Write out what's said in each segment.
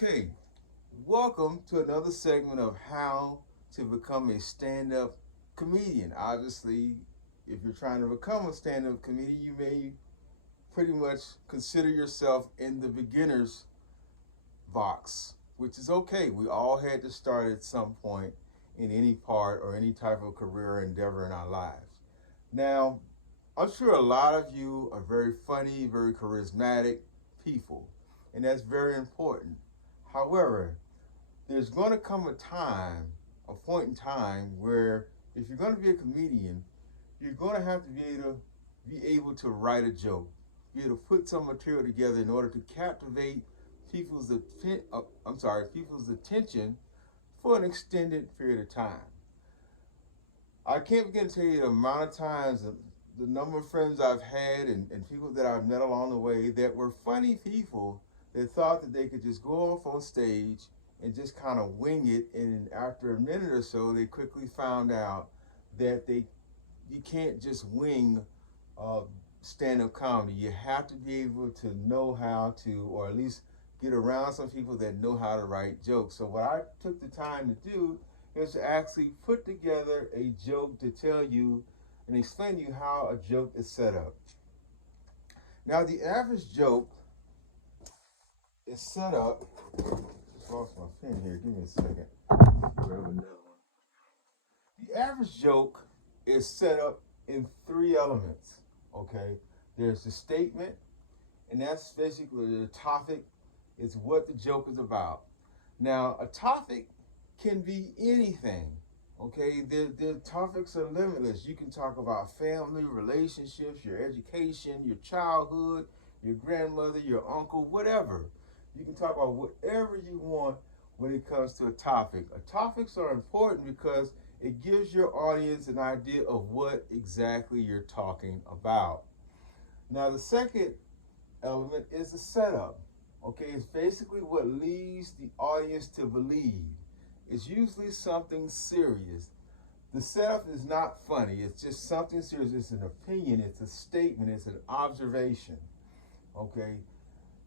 Okay, welcome to another segment of how to become a stand-up comedian. Obviously, if you're trying to become a stand-up comedian, you may pretty much consider yourself in the beginner's box, which is okay. We all had to start at some point in any part or any type of career or endeavor in our lives. Now, I'm sure a lot of you are very funny, very charismatic people, and that's very important. However, there's going to come a point in time where if you're going to be a comedian, you're going to have to be able to write a joke, be able to put some material together in order to captivate people's attention for an extended period of time. I can't begin to tell you the amount of times, the number of friends I've had and people that I've met along the way that were funny people that thought that they could just go off on stage and just kind of wing it. And after a minute or so, they quickly found out that you can't just wing uh, stand-up comedy. You have to be able to know how to, or at least get around some people that know how to write jokes. So what I took the time to do is to actually put together a joke to tell you and explain to you how a joke is set up. Now, the average joke is set up. Just lost my pen here. Give me a second. Grab another one. The average joke is set up in three elements. Okay, there's the statement, and that's basically the topic. Is what the joke is about. Now, a topic can be anything. Okay, the topics are limitless. You can talk about family, relationships, your education, your childhood, your grandmother, your uncle, whatever. You can talk about whatever you want when it comes to a topic. Topics are important because it gives your audience an idea of what exactly you're talking about. Now, the second element is the setup. Okay, it's basically what leads the audience to believe. It's usually something serious. The setup is not funny, it's just something serious. It's an opinion, it's a statement, it's an observation. Okay,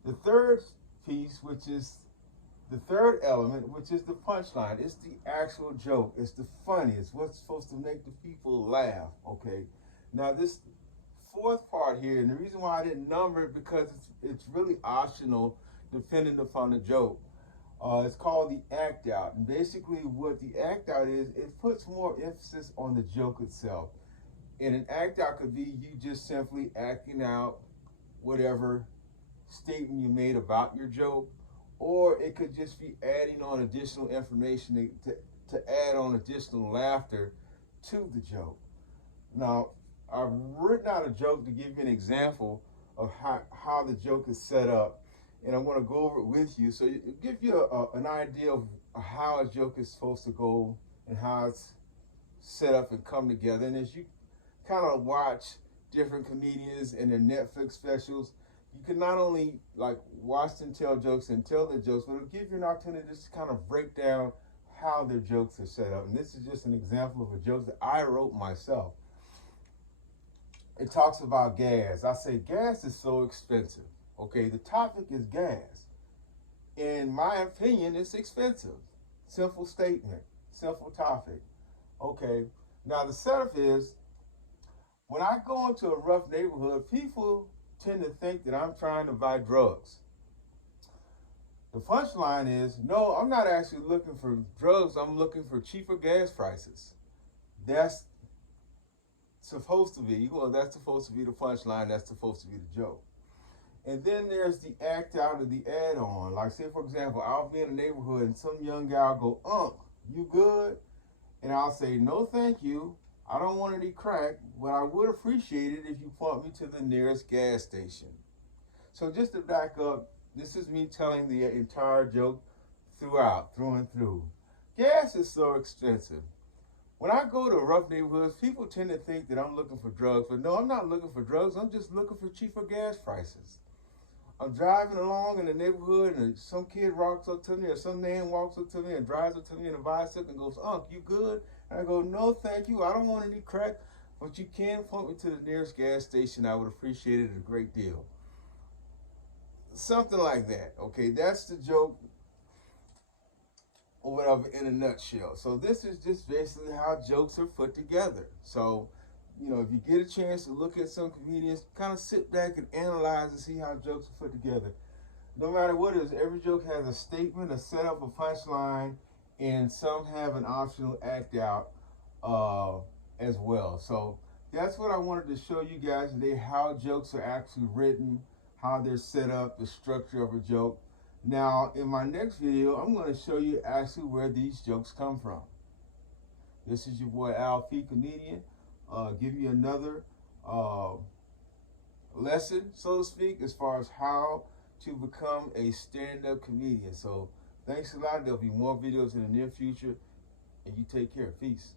the third piece, which is the third element, which is the punchline, it's the actual joke, it's the funny, it's what's supposed to make the people laugh. Okay, now this fourth part here, and the reason why I didn't number it because it's really optional depending upon the joke. It's called the act out, and basically what the act out is, it puts more emphasis on the joke itself. And an act out could be you just simply acting out whatever statement you made about your joke, or it could just be adding on additional information to add on additional laughter to the joke. Now, I've written out a joke to give you an example of how the joke is set up, and I'm going to go over it with you so it give you an idea of how a joke is supposed to go and how it's set up and come together. And as you kind of watch different comedians and their Netflix specials, you can not only like watch them tell jokes and tell their jokes, but it'll give you an opportunity just to kind of break down how their jokes are set up. And this is just an example of a joke that I wrote myself. It talks about gas. I say gas is so expensive. Okay, the topic is gas. In my opinion, it's expensive. Simple statement, simple topic. Okay, now the setup is when I go into a rough neighborhood, people tend to think that I'm trying to buy drugs. The punchline is, no, I'm not actually looking for drugs. I'm looking for cheaper gas prices. That's supposed to be, well, that's supposed to be the punchline. That's supposed to be the joke. And then there's the act out of the add-on. Like, say, for example, I'll be in a neighborhood and some young guy will go, "Unc, you good?" And I'll say, "No, thank you. I don't want any crack, but I would appreciate it if you point me to the nearest gas station." So just to back up, this is me telling the entire joke through and through. Gas is so expensive. When I go to rough neighborhoods, people tend to think that I'm looking for drugs, but no, I'm not looking for drugs. I'm just looking for cheaper gas prices. I'm driving along in the neighborhood and some kid walks up to me or some man walks up to me and drives up to me in a bicycle and goes, "Unc, you good?" And I go, "No, thank you. I don't want any crack, but you can point me to the nearest gas station. I would appreciate it a great deal." Something like that. Okay, that's the joke or whatever in a nutshell. So this is just basically how jokes are put together. So, you know, if you get a chance to look at some comedians, kind of sit back and analyze and see how jokes are put together. No matter what it is, every joke has a statement, a setup, a punchline, and some have an optional act out as well. So that's what I wanted to show you guys today, how jokes are actually written, how they're set up, the structure of a joke. Now, in my next video, I'm going to show you actually where these jokes come from. This is your boy Al P.comedian. Give you another lesson, so to speak, as far as how to become a stand-up comedian. So thanks a lot. There'll be more videos in the near future, and you take care. Peace.